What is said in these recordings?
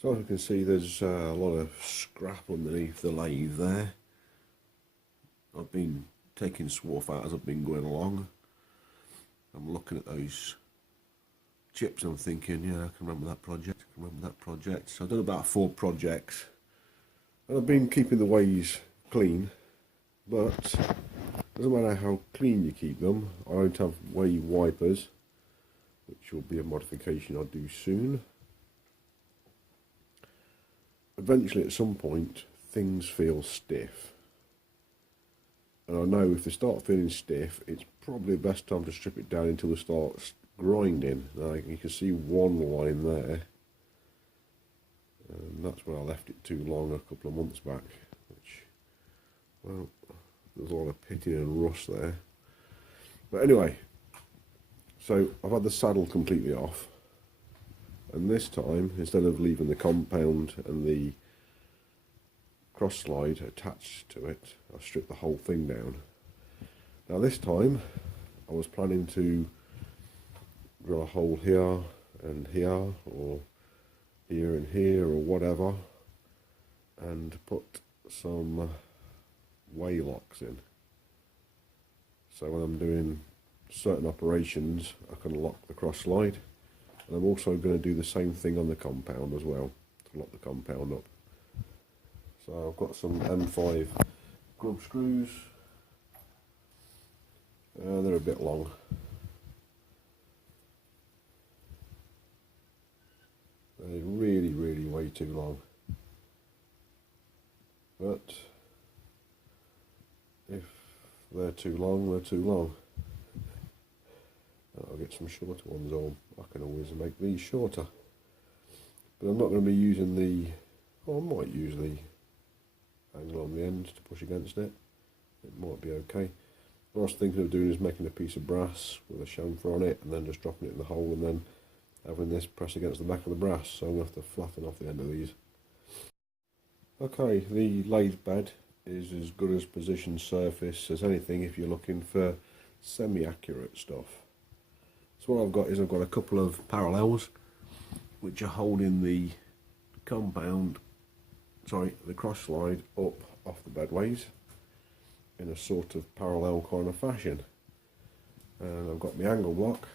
So as you can see, there's a lot of scrap underneath the lathe there. I've been taking swarf out as I've been going along. I'm looking at those chips and I'm thinking, yeah, I can remember that project, I can remember that project. So I've done about 4 projects. And I've been keeping the ways clean, but doesn't matter how clean you keep them. I don't have way wipers, which will be a modification I'll do soon. Eventually, at some point, things feel stiff. And I know if they start feeling stiff, it's probably the best time to strip it down until they start grinding. Now you can see one line there. And that's where I left it too long a couple of months back. Which, well, there's a lot of pitting and rust there. But anyway, so I've had the saddle completely off. And this time, instead of leaving the compound and the cross slide attached to it, I stripped the whole thing down. Now this time, I was planning to drill a hole here and here, or here and here, or whatever, and put some way locks in. So when I'm doing certain operations, I can lock the cross slide. And I'm also going to do the same thing on the compound as well, to lock the compound up. So I've got some M5 grub screws. They're a bit long. They're really way too long. But if they're too long, they're too long. I'll get some shorter ones on. I can always make these shorter. But I'm not going to be using the, well, I might use the angle on the end to push against it. It might be okay. What I was thinking of doing is making a piece of brass with a chamfer on it and then just dropping it in the hole and then having this press against the back of the brass. So I'm going to have to flatten off the end of these. Okay, the lathe bed is as good as position surface as anything if you're looking for semi-accurate stuff. So what I've got is I've got a couple of parallels which are holding the compound, sorry, the cross slide up off the bedways in a sort of parallel kind of fashion. And I've got my angle block.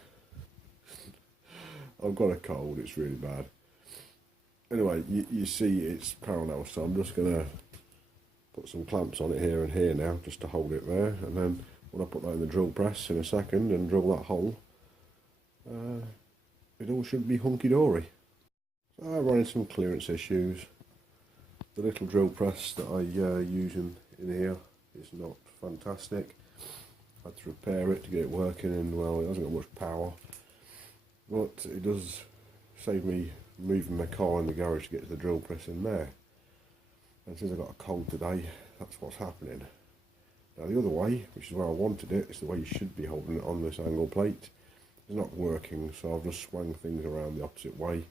I've got a cold, it's really bad. Anyway, you see it's parallel, so I'm just going to put some clamps on it here and here now just to hold it there, and then when I put that in the drill press in a second and drill that hole, it all should be hunky-dory. So I run into some clearance issues. The little drill press that I use in here is not fantastic. I had to repair it to get it working, and well, it hasn't got much power, but it does save me moving my car in the garage to get to the drill press in there. And since I got a cold today, that's what's happening. Now the other way, which is where I wanted it, is the way you should be holding it on this angle plate. It's not working, so I've just swung things around the opposite way,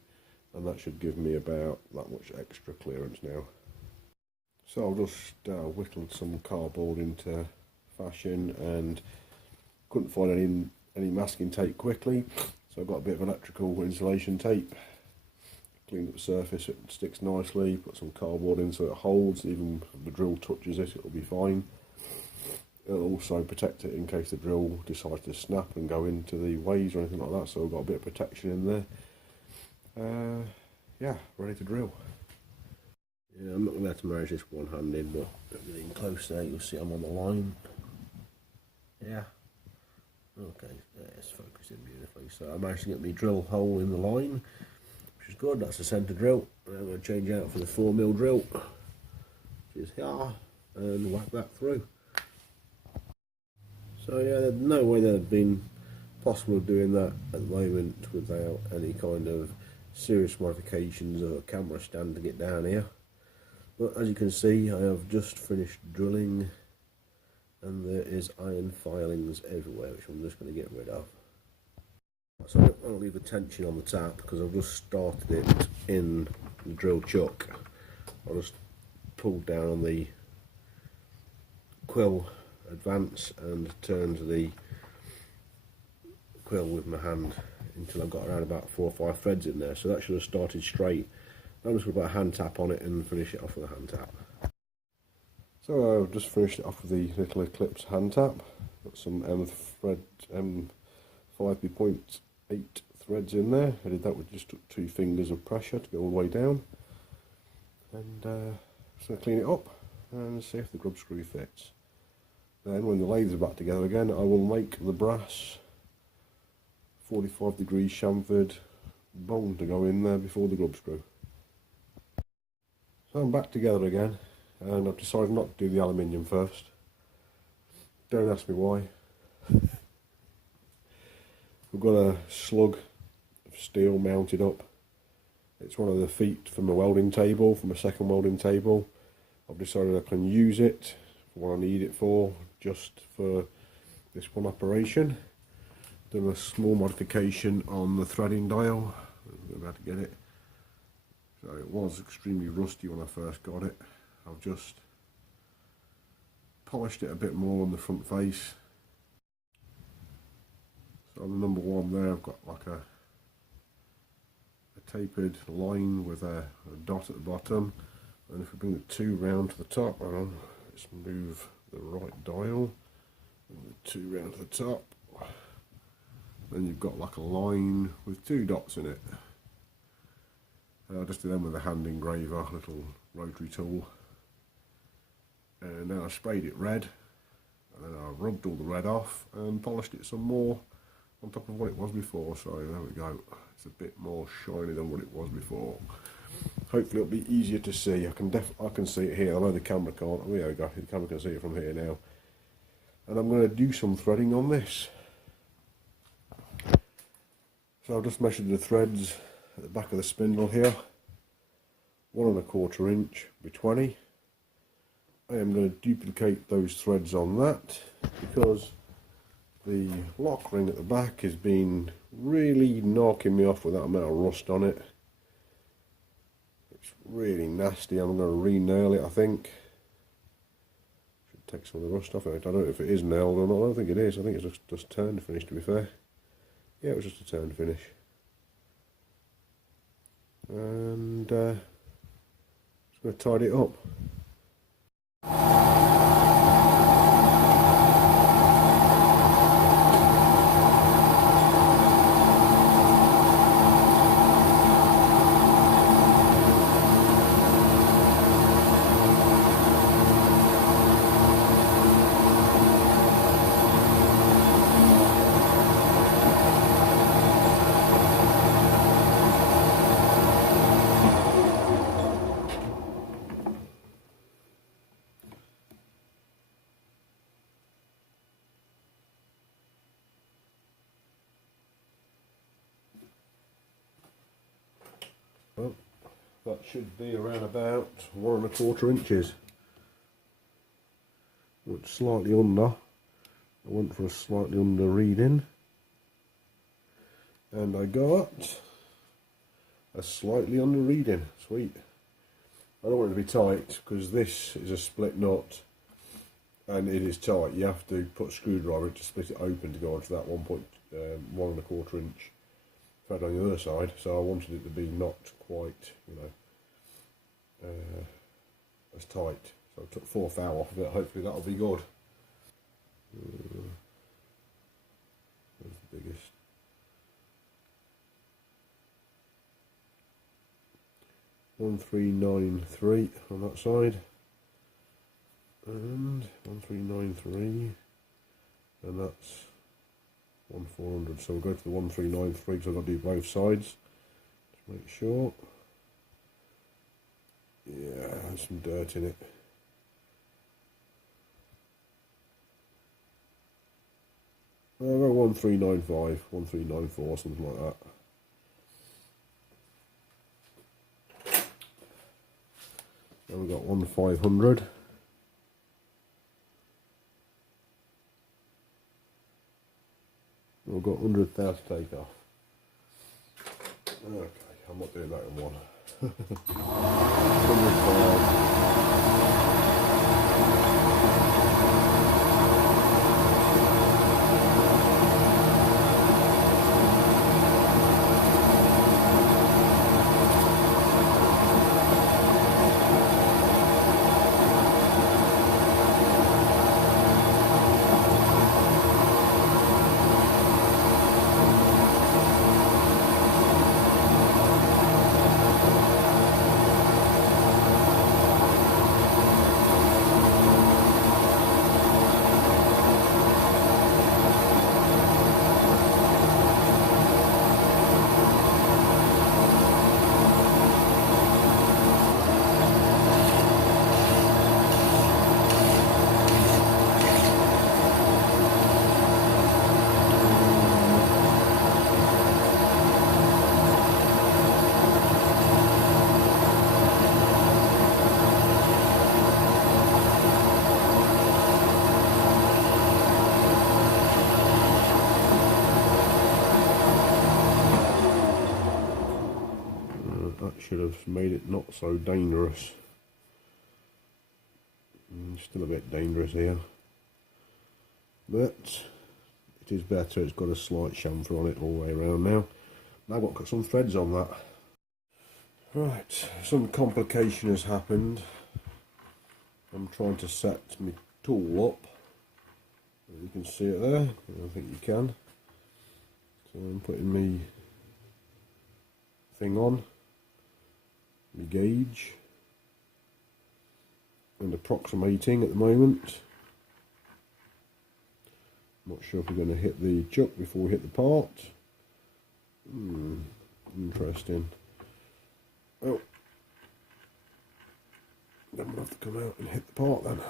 and that should give me about that much extra clearance now. So I've just whittled some cardboard into fashion and couldn't find any masking tape quickly, so I've got a bit of electrical insulation tape. Cleaned up the surface, it sticks nicely, put some cardboard in so it holds, even if the drill touches it, it'll be fine. It'll also protect it in case the drill decides to snap and go into the ways or anything like that, so I've got a bit of protection in there. Yeah, ready to drill. Yeah, I'm not going to be able to manage this one-handed, but getting close there, you'll see I'm on the line. Yeah. Okay, yeah, it's focusing beautifully. So I managed to get my drill hole in the line, which is good. That's the centre drill. And I'm going to change out for the 4mm drill, which is here, and whack that through. So yeah, there's no way that it'd been possible doing that at the moment without any kind of serious modifications of a camera stand to get down here. But as you can see, I have just finished drilling, and there is iron filings everywhere, which I'm just going to get rid of. So I don't want to leave the tension on the tap because I've just started it in the drill chuck. I just pulled down on the quill advance and turned the quill with my hand until I got around about 4 or 5 threads in there. So that should have started straight I'm just going to put a hand tap on it and finish it off with a hand tap. So I've just finished it off with the little Eclipse hand tap. Got some M5.8 threads in there. I did that with just 2 fingers of pressure to go all the way down. And just going to clean it up and see if the grub screw fits. Then when the lathes are back together again, I will make the brass 45 degrees chamfered bone to go in there before the grub screw. So I'm back together again, and I've decided not to do the aluminium first. Don't ask me why. We've got a slug of steel mounted up. It's one of the feet from a welding table, from a second welding table. I've decided I can use it for what I need it for, just for this one operation. Done a small modification on the threading dial. I'm about to get it. So it was extremely rusty when I first got it. I've just polished it a bit more on the front face. So on the number 1 there, I've got like a tapered line with a dot at the bottom. And if we bring the 2 round to the top, let's move the right dial. And the 2 round to the top. Then you've got like a line with 2 dots in it. I just do them with a hand engraver, little rotary tool. And then I sprayed it red, and then I rubbed all the red off and polished it some more on top of what it was before. So there we go, it's a bit more shiny than what it was before. Hopefully it'll be easier to see. I can see it here. I know the camera can't. Oh, there we go, the camera can see it from here now. And I'm going to do some threading on this. So I've just measured the threads at the back of the spindle here, 1 1/4 inch by 20. I am going to duplicate those threads on that because the lock ring at the back has been really knocking me off with that amount of rust on it. It's really nasty. I'm going to re-nail it, I think. Should take some of the rust off it. I don't know if it is nailed or not. I don't think it is. I think it's just turn finish, to be fair. Yeah, it was just a turn finish. And just going to tidy it up. Well, that should be around about 1 1/4 inches. Went slightly under. I went for a slightly under reading, and I got a slightly under reading. Sweet. I don't want it to be tight because this is a split nut and it is tight. You have to put a screwdriver to split it open to go onto that 1 1/4 inch thread on the other side, so I wanted it to be not quite, as tight. So I took 4 thou off of it. Hopefully that'll be good. Where's the biggest? .1393 on that side, and 1393, and that's 1400. So we'll go to the 1393 because I've got to do both sides to make sure. Yeah, there's some dirt in it. I'll go 1395, 1394, something like that. Then we've got 1500. We've got 100,000 to take off. Okay, I'm not doing that in one. 100,000. that should have made it not so dangerous. Still a bit dangerous here, but it is better. It's got a slight chamfer on it all the way around now. Now I've got to cut some threads on that. Right, some complication has happened. I'm trying to set my tool up. You can see it there, I think you can. So I'm putting my thing on, my gauge, and approximating at the moment. Not sure if we're going to hit the chuck before we hit the part. Interesting. Oh, then we'll have to come out and hit the part then.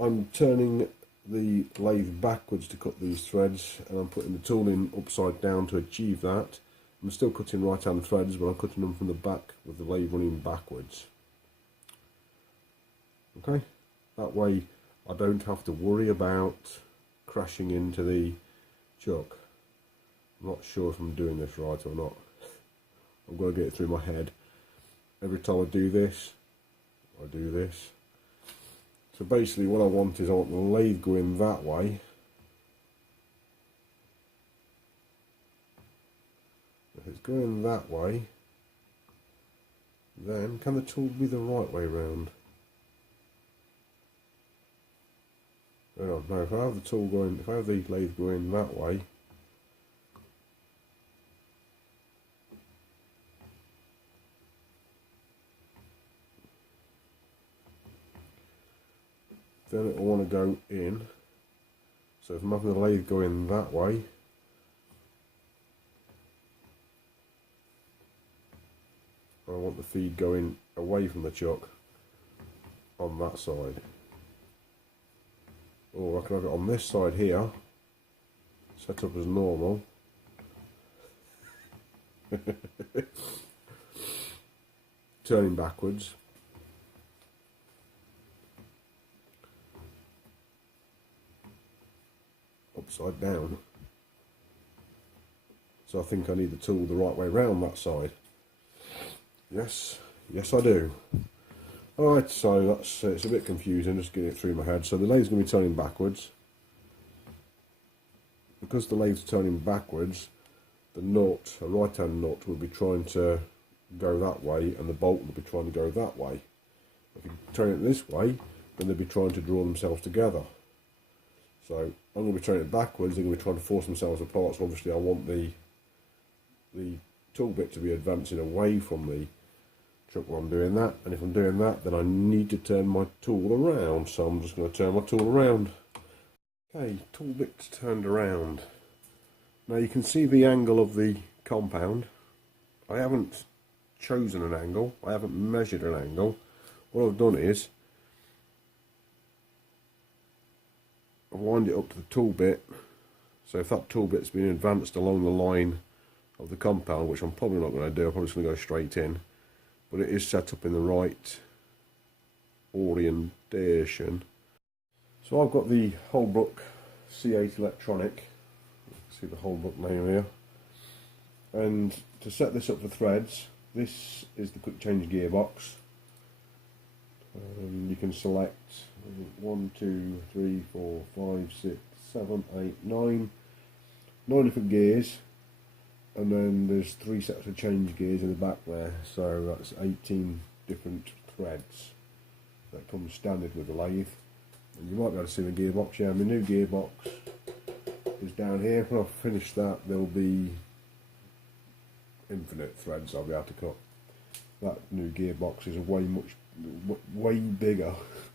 I'm turning the lathe backwards to cut these threads, and I'm putting the tool in upside down to achieve that. I'm still cutting right hand threads, but I'm cutting them from the back with the lathe running backwards. Okay, that way I don't have to worry about crashing into the chuck. I'm not sure if I'm doing this right or not. I'm going to get it through my head. Every time I do this, I do this. So basically what I want is I want the lathe going that way. If it's going that way, then can the tool be the right way round? Oh, no, if I have the tool going, if I have the lathe going that way, then it will want to go in. So if I'm having the lathe going that way, I want the feed going away from the chuck on that side. Or I can have it on this side here, set up as normal. Turning backwards. Upside down. So I think I need the tool the right way round that side. Yes, yes I do. Alright, so that's it's a bit confusing, just getting it through my head. So the lathe's going to be turning backwards. Because the lathe's turning backwards, the nut, a right hand nut, will be trying to go that way, and the bolt will be trying to go that way. If you turn it this way, then they'll be trying to draw themselves together. So I'm going to be turning it backwards, they're going to be trying to force themselves apart, so obviously I want the tool bit to be advancing away from the chuck while I'm doing that, and if I'm doing that then I need to turn my tool around, so I'm just going to turn my tool around. Okay, tool bit's turned around. Now you can see the angle of the compound. I haven't chosen an angle, I haven't measured an angle. What I've done is I've wind it up to the tool bit, so if that tool bit's been advanced along the line of the compound, which I'm probably not going to do, I'm probably just going to go straight in, but it is set up in the right orientation. So I've got the Holbrook C8 electronic, see the Holbrook name here, and to set this up for threads, this is the quick change gearbox. You can select 1, 2, 3, 4, 5, 6, 7, 8, 9 different gears, and then there's 3 sets of change gears in the back there, so that's 18 different threads that come standard with the lathe. And you might be able to see the gearbox. Yeah, my new gearbox is down here. When I've finished that, there'll be infinite threads I'll be able to cut. That new gearbox is way bigger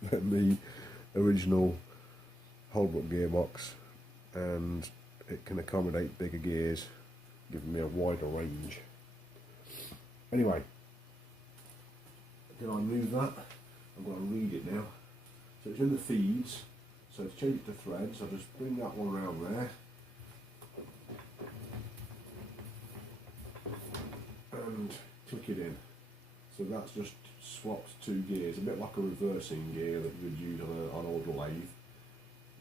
than the original Holbrook gearbox, and it can accommodate bigger gears, giving me a wider range. Anyway, did I move that? I'm going to read it now. So it's in the feeds, so it's changed to threads. I'll just bring that one around there. and click it in. So that's just swapped two gears, a bit like a reversing gear that you would use on an older lathe.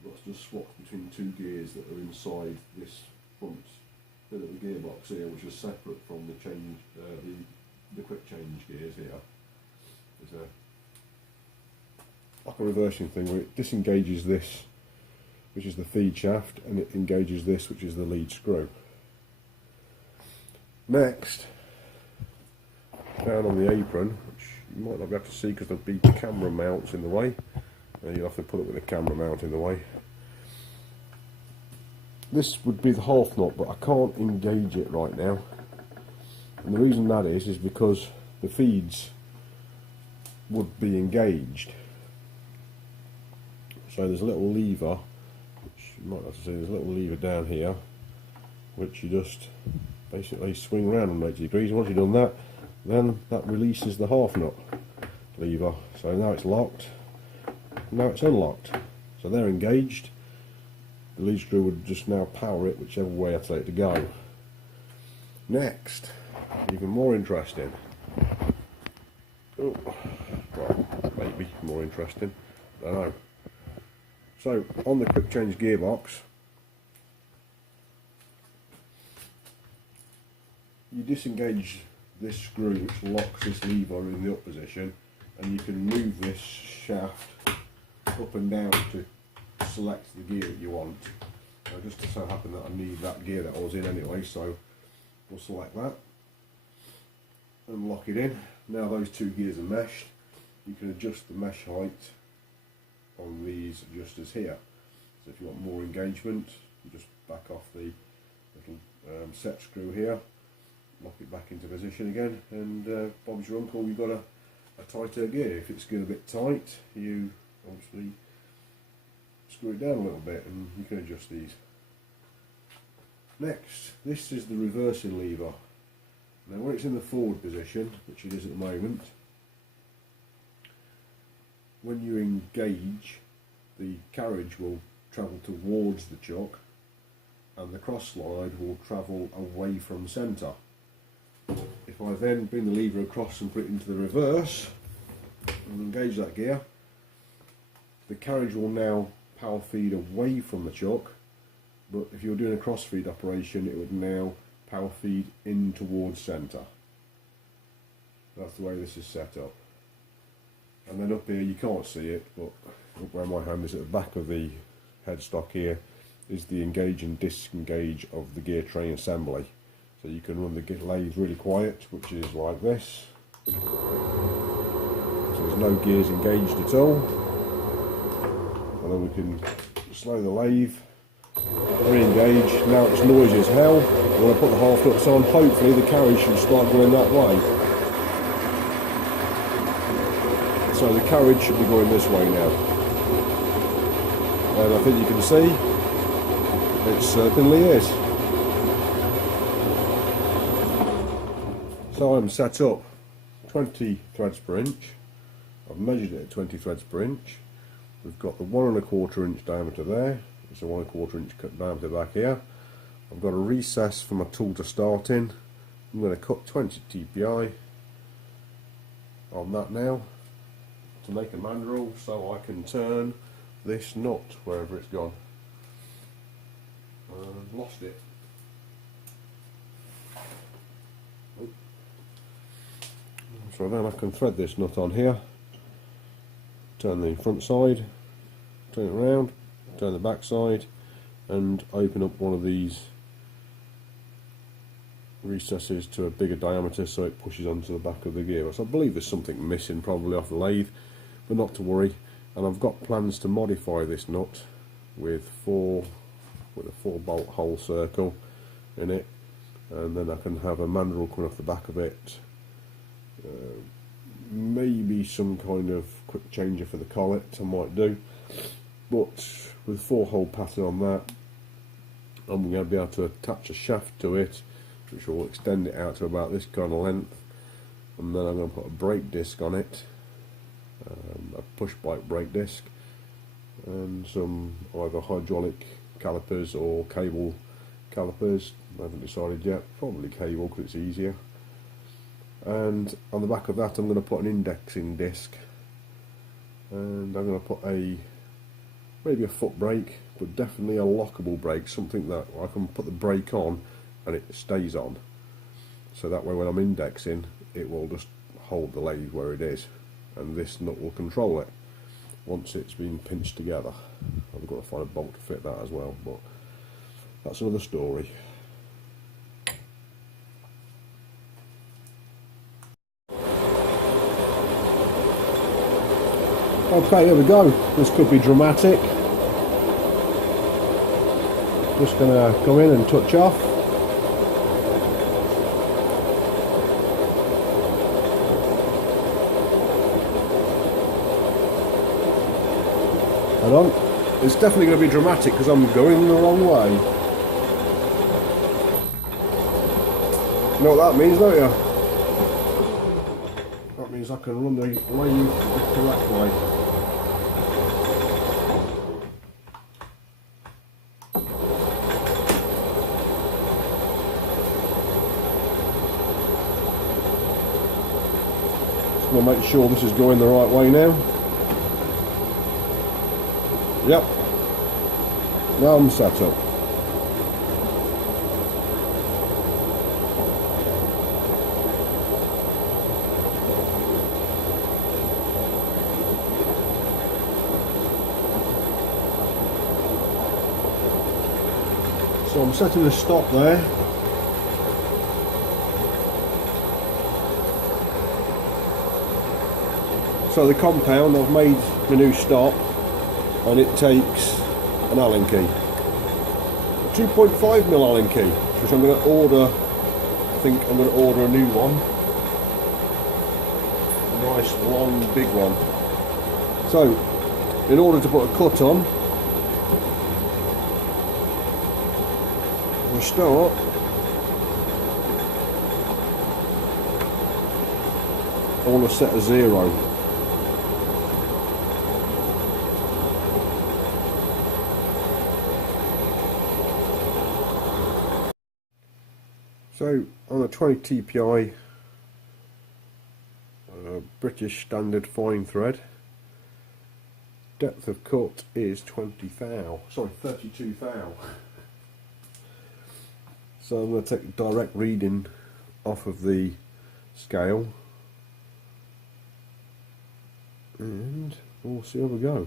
That's just swapped between two gears that are inside this front bit of the gearbox here, which is separate from the change, the quick change gears here. There's like a reversing thing where it disengages this, which is the feed shaft, and it engages this, which is the lead screw. Next, down on the apron, which you might not be able to see because there'll be camera mounts in the way, and you'll have to put it with a camera mount in the way. This would be the half nut, but I can't engage it right now, and the reason that is because the feeds would be engaged. So there's a little lever, which you might have to see, there's a little lever down here, which you just basically swing around on 90 degrees. Once you've done that, then that releases the half nut lever. So now it's locked, now it's unlocked. So they're engaged. The lead screw would just now power it whichever way I tell it to go. Next, even more interesting. Oh, well, maybe more interesting, I don't know. So on the quick change gearbox, you disengage this screw which locks this lever in the up position, and you can move this shaft up and down to select the gear that you want. Now just so happen that I need that gear that I was in anyway, so we'll select that and lock it in. Now those two gears are meshed. You can adjust the mesh height on these adjusters here. So if you want more engagement, you just back off the little set screw here, lock it back into position again, and Bob's your uncle, you've got a tighter gear. If it's getting a bit tight, you obviously screw it down a little bit, and you can adjust these. Next, this is the reversing lever. Now when it's in the forward position, which it is at the moment, when you engage, the carriage will travel towards the chuck and the cross slide will travel away from centre. If I then bring the lever across and put it into the reverse and engage that gear, the carriage will now power feed away from the chuck, but if you're doing a cross feed operation, it would now power feed in towards centre. That's the way this is set up. And then up here you can't see it, but up where my hand is at the back of the headstock here is the engage and disengage of the gear train assembly. So you can run the lathe really quiet, which is like this. So there's no gears engaged at all. And then we can slow the lathe, re-engage. Now it's noisy as hell. When I put the half nuts on, hopefully the carriage should start going that way. So the carriage should be going this way now. And I think you can see, it certainly is. So I'm set up 20 threads per inch. I've measured it at 20 threads per inch. We've got the 1 1/4 inch diameter there. It's a 1 1/4 inch cut diameter back here. I've got a recess for my tool to start in. I'm going to cut 20 TPI on that now to make a mandrel so I can turn this nut wherever it's gone. I've lost it. Oh. So then I can thread this nut on here, turn the front side, turn it around, turn the back side, and open up one of these recesses to a bigger diameter so it pushes onto the back of the gearbox. I believe there's something missing probably off the lathe, but not to worry. And I've got plans to modify this nut with a 4-bolt hole circle in it, and then I can have a mandrel coming off the back of it. Maybe some kind of quick changer for the collet I might do, but with 4-hole pattern on that, I'm going to be able to attach a shaft to it which will extend it out to about this kind of length, and then I'm going to put a brake disc on it, a push bike brake disc, and some either hydraulic calipers or cable calipers. I haven't decided yet, probably cable because it's easier. and on the back of that I'm going to put an indexing disc, and I'm going to put maybe a foot brake, but definitely a lockable brake, something that I can put the brake on and it stays on, so that way when I'm indexing it will just hold the lathe where it is, and this nut will control it once it's been pinched together. I've got to find a bolt to fit that as well, but that's another story. Okay, here we go. This could be dramatic. Just going to go in and touch off. Hold on. It's definitely going to be dramatic because I'm going the wrong way. You know what that means, don't you? That means I can run the lathe the correct way. Just going to make sure this is going the right way now. Yep. Now I'm set up. So I'm setting a stop there. So the compound, I've made the new stop, and it takes an Allen key, a 2.5mm Allen key, which I'm going to order. I think I'm going to order a new one, a nice long big one. So in order to put a cut on, we'll start I want to set a 0. So on a 20 TPI British standard fine thread, depth of cut is 32 thou. So I'm going to take a direct reading off of the scale and we'll see how we go.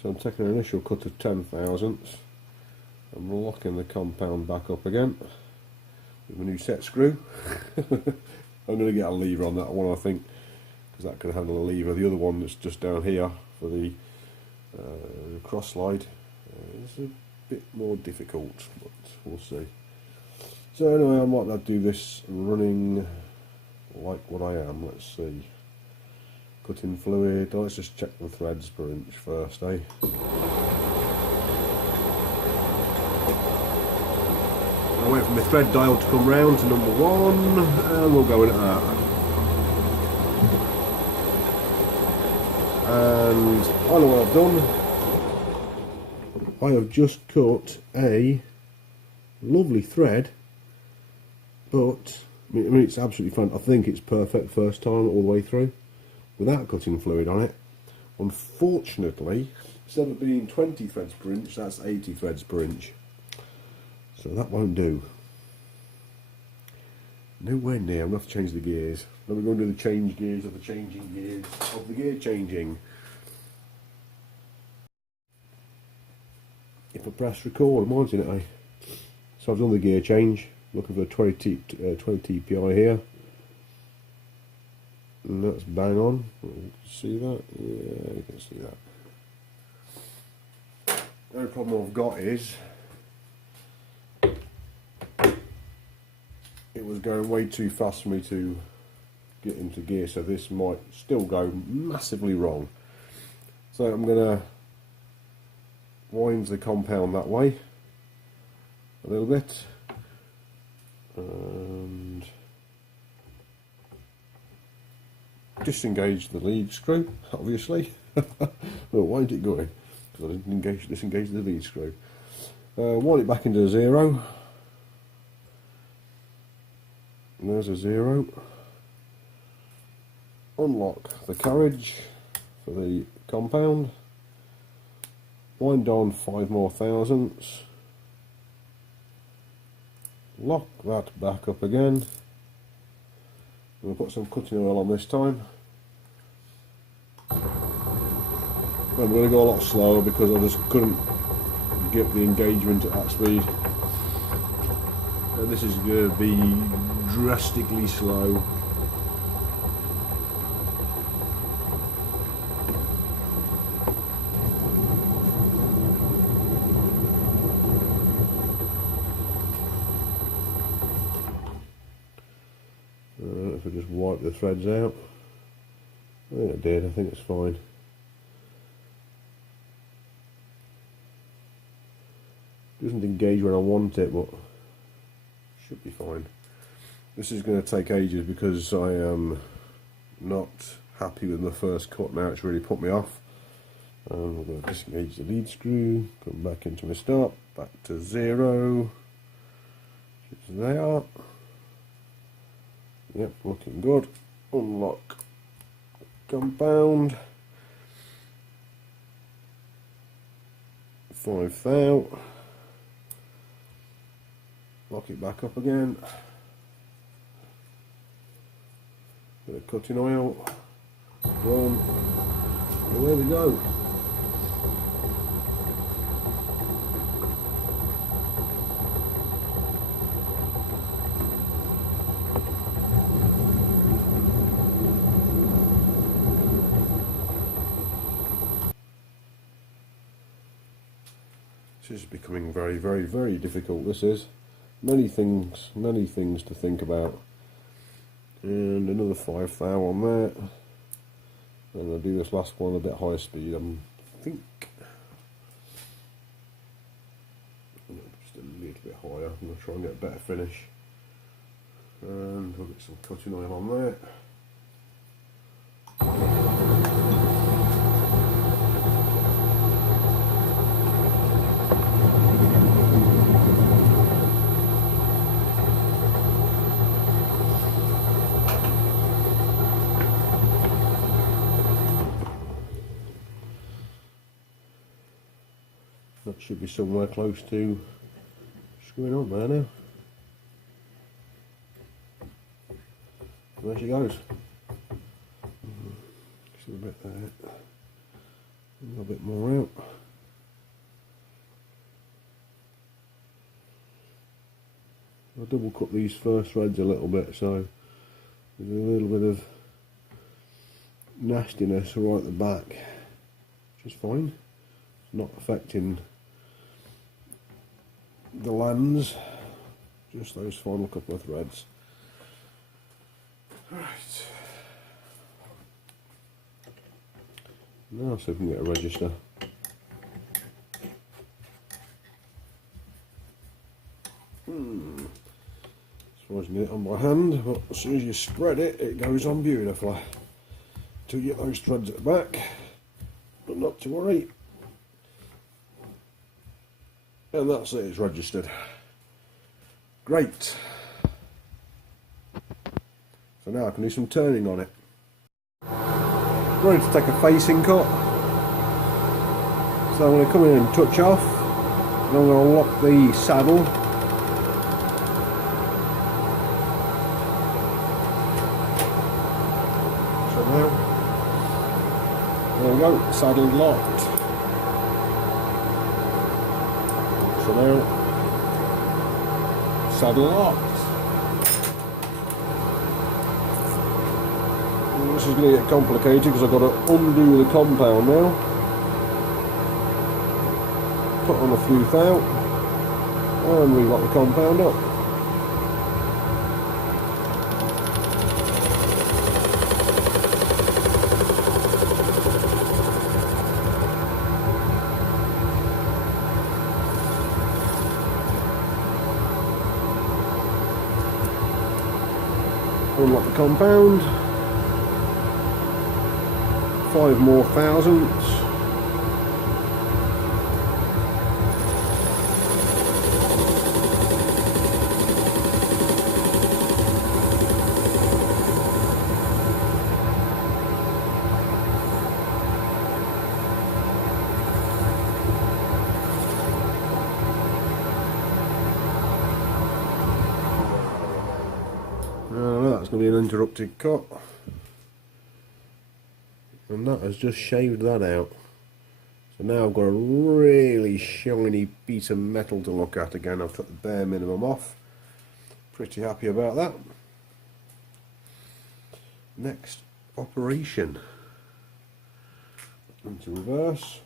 So I'm taking an initial cut of 10 thousandths. I'm locking the compound back up again with my new set screw. I'm going to get a lever on that one, I think, because that can handle a lever. The other one that's just down here for the cross slide is a bit more difficult, but we'll see. So anyway, I might not do this running like what I am. Let's see. Cutting fluid. Let's just check the threads per inch first, eh? I'll wait for my thread dial to come round to number 1 and we'll go in at that. And I know what I've done. I have just cut a lovely thread, but I mean it's absolutely fine. I think it's perfect first time all the way through without cutting fluid on it. Unfortunately, instead of being 20 threads per inch, that's 80 threads per inch. So that won't do. Nowhere near. I'm going to have to change the gears. Then we're going to do the change gears of the changing gears of the gear changing. If I press record, I'm on it, eh? So I've done the gear change. Looking for 20 TPI here. And that's bang on. See that? Yeah, you can see that. The only problem I've got is it was going way too fast for me to get into gear, so this might still go massively wrong. So I'm going to wind the compound that way a little bit, and disengage the lead screw, obviously. Well, why isn't it going? Because I didn't disengage the lead screw. Wind it back into 0. And there's a 0. Unlock the carriage for the compound. Wind on 5 more thousandths. Lock that back up again. We'll put some cutting oil on this time. I'm going to go a lot slower because I just couldn't get the engagement at that speed. And this is going to be drastically slow. If I just wipe the threads out. I think I did, I think it's fine. Doesn't engage when I want it, but should be fine. This is going to take ages because I am not happy with my first cut now. It's really put me off. I'm going to disengage the lead screw, come back into my start, back to 0. Just there. Yep, looking good. Unlock compound. 5 thou. Lock it back up again. Bit of cutting oil. Done. And there we go. This is becoming very, very, very difficult. This is many things to think about. And another 5 thou on that. And I'll do this last one a bit higher speed. I think just a little bit higher. I'm going to try and get a better finish. And we'll get some cutting oil on there. That should be somewhere close to screwing on there now. There she goes. See a bit there. A little bit more out. I'll double cut these first threads a little bit, so there's a little bit of nastiness right at the back, which is fine. It's not affecting the lands, just those final couple of threads. Right. Now see if we can get a register. Suppose you get it on my hand, but as soon as you spread it, it goes on beautifully. To get those threads at the back, but not to worry. And that's it, it's registered. Great. So now I can do some turning on it. Ready to take a facing cut. So I'm going to come in and touch off. And I'm going to lock the saddle. So now, there we go, saddle locked. So now, saddle locked. And this is going to get complicated because I've got to undo the compound now. Put on a few thou, and re-lock the compound up. Unlock the compound. 5 more thousandths. That's going to be an interrupted cut, and that has just shaved that out. So now I've got a really shiny piece of metal to look at again. I've took the bare minimum off. Pretty happy about that. Next operation. Into reverse.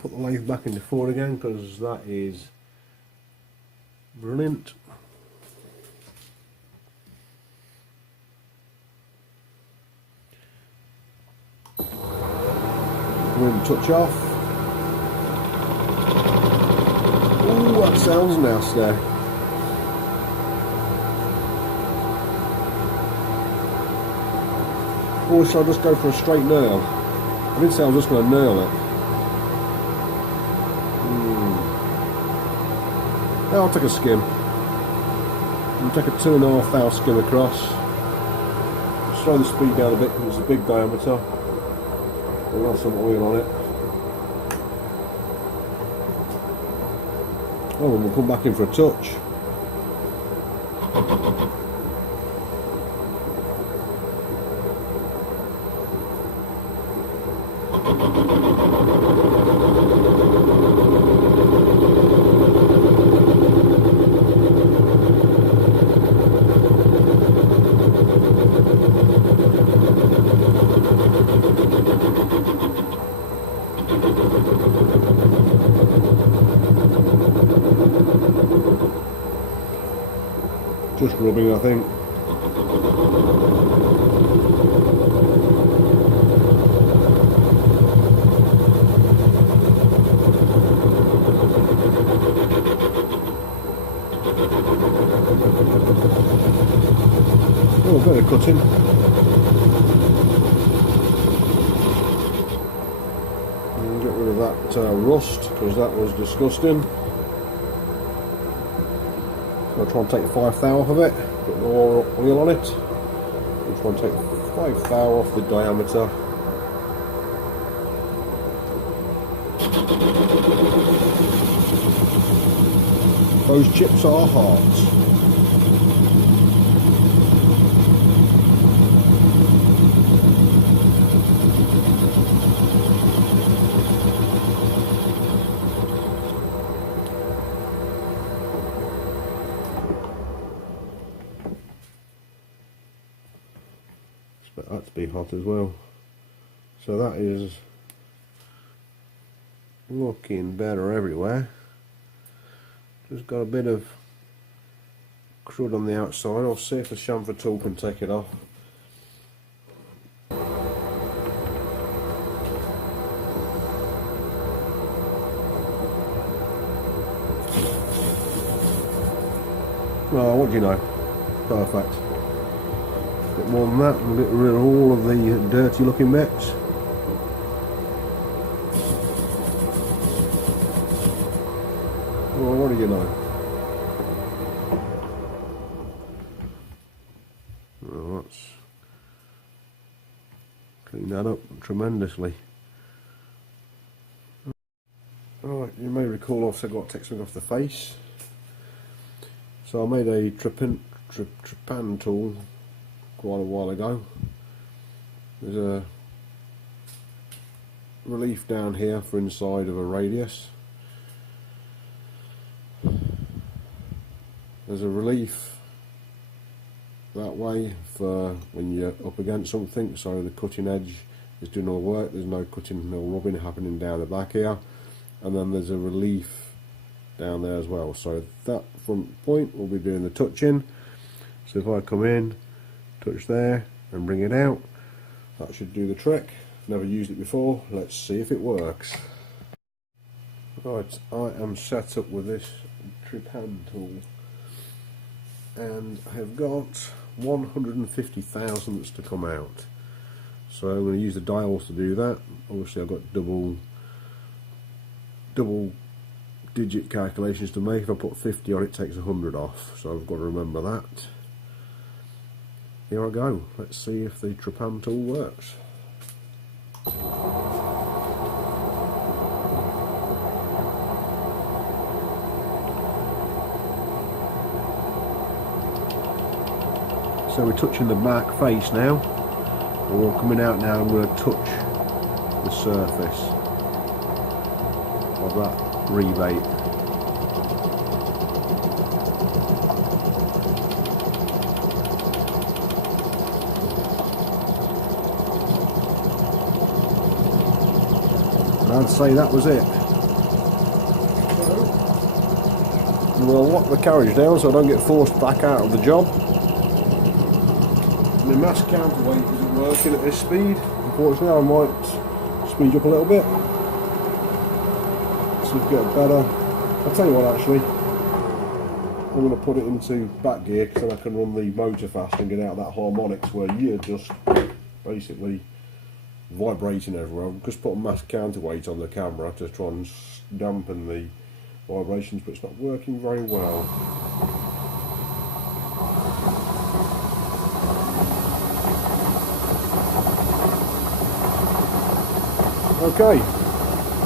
Put the lathe back into forward again because that is brilliant. Rim touch off. Ooh, that sounds nasty. Or should I just go for a straight nail? I did say I was just going to nail it. Now I'll take a skim. I'll take a 2.5 thou skim across. Slow the speed down a bit because it's a big diameter. We'll have some oil on it. Oh, and we'll come back in for a touch. Just rubbing, I think. Oh, a bit of cutting. And get rid of that rust because that was disgusting. I'll try and take 5 thou off of it, put more oil on it. I'll try and take 5 thou off the diameter. Those chips are hot. Expect that to be hot as well. So that is looking better everywhere. Just got a bit of crud on the outside. I'll see if the chamfer tool can take it off. Oh, what do you know? Perfect. A bit more than that and get rid of all of the dirty looking bits. Well, what do you know? Well, that's clean that up tremendously. Alright, you may recall also got texturing off the face. So I made a trepan tool quite a while ago. There's a relief down here for inside of a radius. There's a relief that way for when you're up against something, so the cutting edge is doing all the work. There's no cutting, no rubbing happening down the back here. And then there's a relief down there as well, so that front point will be doing the touching. So if I come in, touch there and bring it out, that should do the trick. Never used it before, let's see if it works. Right, I am set up with this Trepan tool and I have got 150 thousandths to come out. So I'm going to use the dials to do that. Obviously I've got double digit calculations to make. If I put 50 on, it takes 100 off, so I've got to remember that. Here I go, let's see if the Trepan tool works. So we're touching the back face now, and we're coming out now. I'm going to touch the surface of that rebate. And I'd say that was it. We'll lock the carriage down so I don't get forced back out of the job. The mass counterweight isn't working at this speed. Unfortunately, I might speed up a little bit. See if we get better. I'll tell you what, actually, I'm going to put it into back gear because then I can run the motor fast and get out that harmonics where you're just basically vibrating everywhere. I've just put a mass counterweight on the camera to try and dampen the vibrations, but it's not working very well. Okay,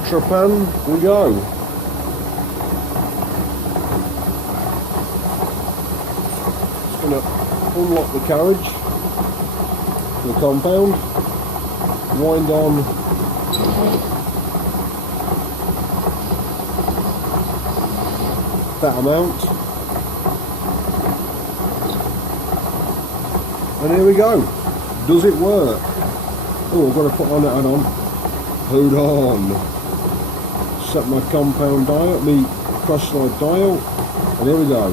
Trepan we go. Just going to unlock the carriage, the compound, wind on that amount, and here we go. Does it work? Oh, I've got to put on it, hang on. Hold on. Set my compound dial, my cross slide dial, and here we go.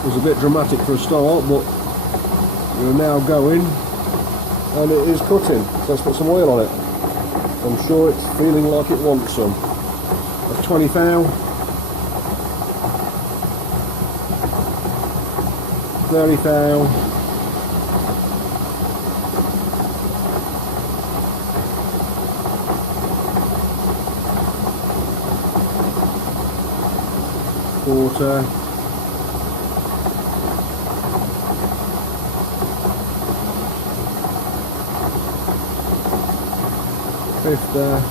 It was a bit dramatic for a start, but we're now going, and it is cutting. So let's put some oil on it. I'm sure it's feeling like it wants some. That's 20 thou. 30 thou, 1/4, 1/5,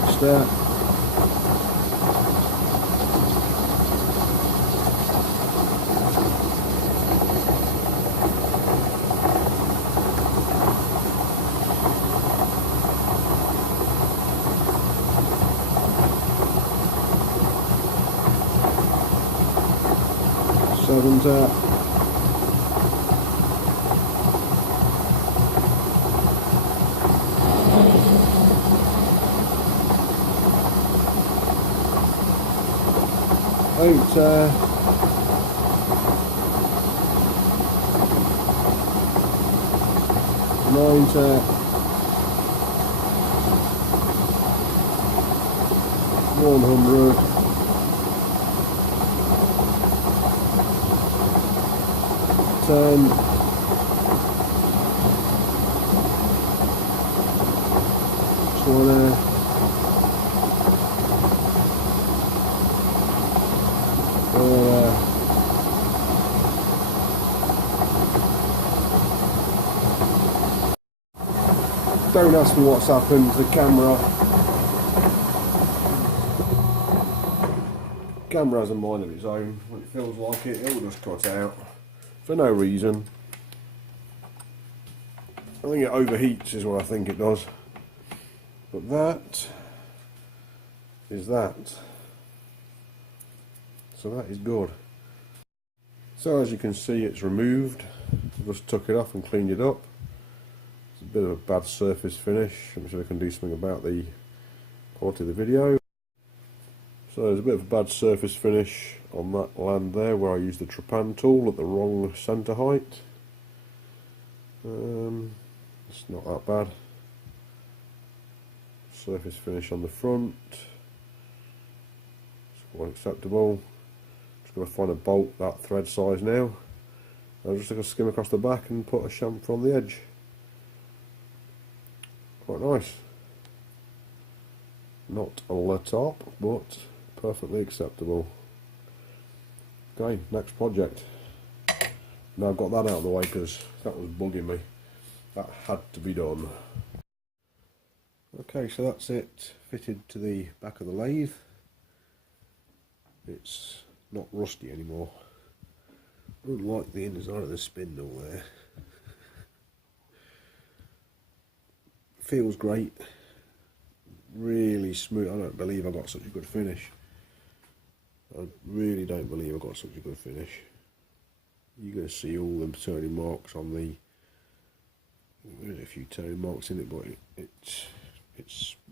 1/6. Seven tap. 8 9 tap. 100. 10. 20. don't ask me what's happened. The camera has a mind of its own. When it feels like it, it'll just cut out for no reason. I think it overheats is what I think it does. But that is that. So that is good. So as you can see, it's removed. I just took it off and cleaned it up. It's a bit of a bad surface finish. I'm sure I can do something about the quality of the video. So there's a bit of a bad surface finish on that land there where I used the trepan tool at the wrong centre height. It's not that bad. Surface finish on the front. It's quite acceptable. Just got to find a bolt that thread size now. I'll just take a skim across the back and put a chamfer on the edge. Quite nice. Not on the top, but perfectly acceptable. Okay, next project. Now I've got that out of the way because that was bugging me. That had to be done. Okay, so that's it fitted to the back of the lathe. It's not rusty anymore. I don't like the inside of the spindle there. Feels great. Really smooth. I don't believe I got such a good finish. I really don't believe I got such a good finish. You're going to see all them turning marks on the. There's a few turning marks in it, but it's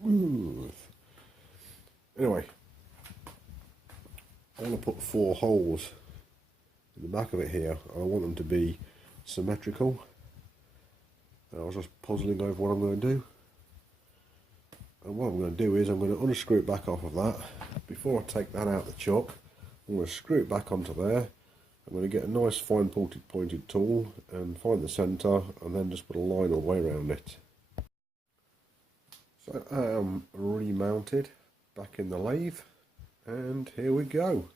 smooth. Anyway, I'm going to put 4 holes in the back of it here. I want them to be symmetrical. I was just puzzling over what I'm going to do. And what I'm going to do is I'm going to unscrew it back off of that. Before I take that out the chuck, I'm going to screw it back onto there. I'm going to get a nice fine pointed tool and find the centre and then just put a line all the way around it. So I am remounted back in the lathe and here we go.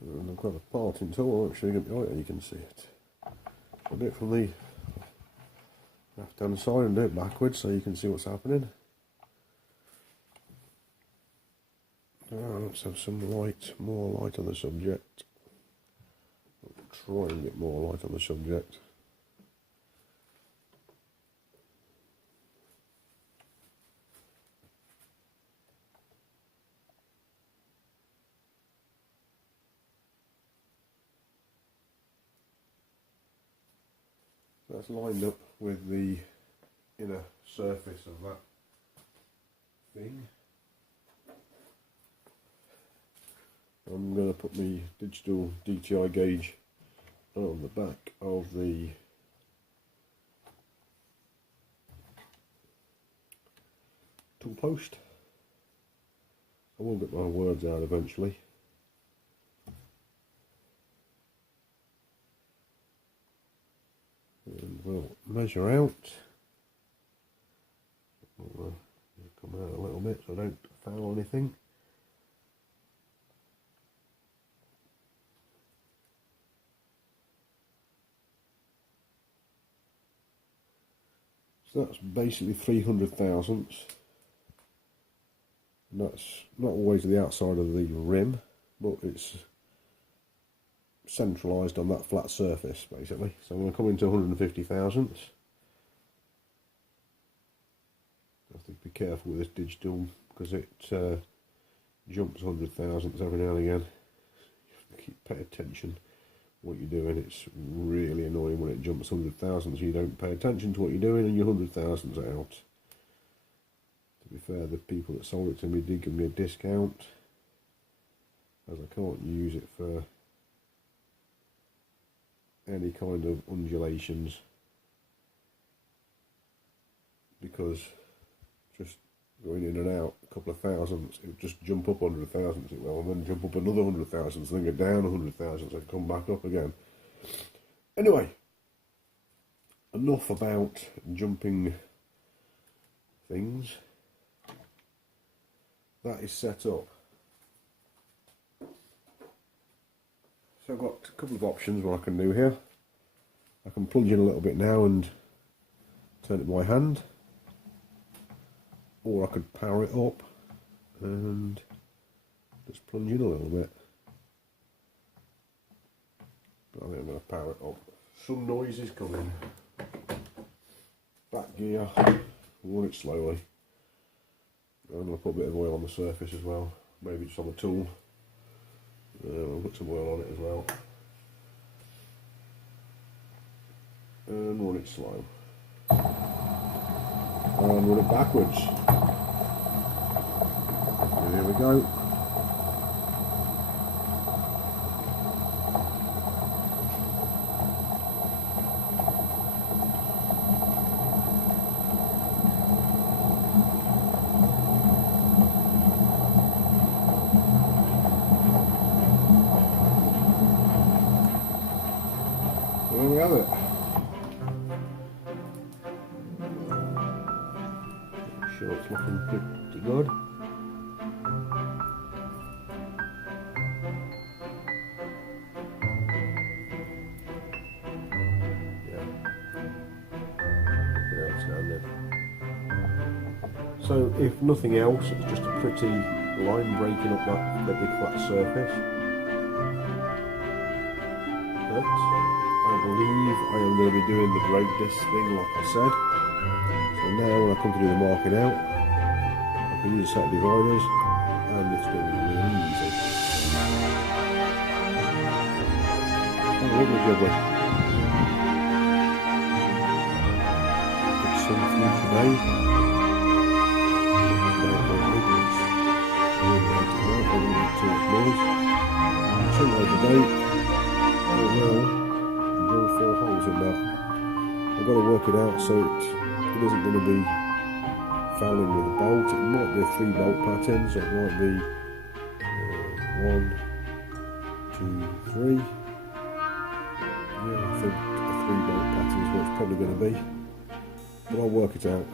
And I've got a parting tool, actually you can see it. I'll do it from the left hand side and do it backwards so you can see what's happening. Let's have some light, more light on the subject. I'll try and get more light on the subject. That's lined up with the inner surface of that thing. I'm going to put my digital DTI gauge on the back of the tool post. I will get my words out eventually. And we'll measure out. I'll come out a little bit so I don't foul anything. So that's basically 300 thousandths. And that's not always the outside of the rim, but it's centralised on that flat surface basically. So I'm going to come into 150 thousandths. I have to be careful with this digital because it jumps 100 thousandths every now and again. You have to pay attention what you're doing. It's really annoying when it jumps 100 thousandths. You don't pay attention to what you're doing and you're 100 thousandths out. To be fair, the people that sold it to me did give me a discount, as I can't use it for any kind of undulations, because just going in and out a couple of thousandths, it would just jump up 100 thousandths, it will, and then jump up another 100 thousandths, then go down 100 thousandths and come back up again. Anyway, enough about jumping things. That is set up. So I've got a couple of options what I can do here. I can plunge in a little bit now and turn it by hand, or I could power it up and just plunge in a little bit. But I think I'm going to power it up. Some noise is coming. Back gear, run it slowly. I'm going to put a bit of oil on the surface as well, maybe just on the tool. I'll put some oil on it as well. And run it slow. And run it backwards. And here we go. There we have it. Sure, it's looking pretty good. Yeah, outstanding. So, if nothing else, it's just a pretty line breaking up that big flat surface. But I believe I am going to be doing the brake disc thing like I said. So now when I come to do the marking out, I can use a set of dividers and it's going to be really easy. Oh, lovely jubbly. It's some future day. Some later date, I will drill 4 holes in that. I've got to work it out so it isn't going to be fouling with a bolt. It might be a 3-bolt pattern, so it might be 1, 2, 3. Yeah, I think a 3-bolt pattern is what it's probably going to be. But I'll work it out.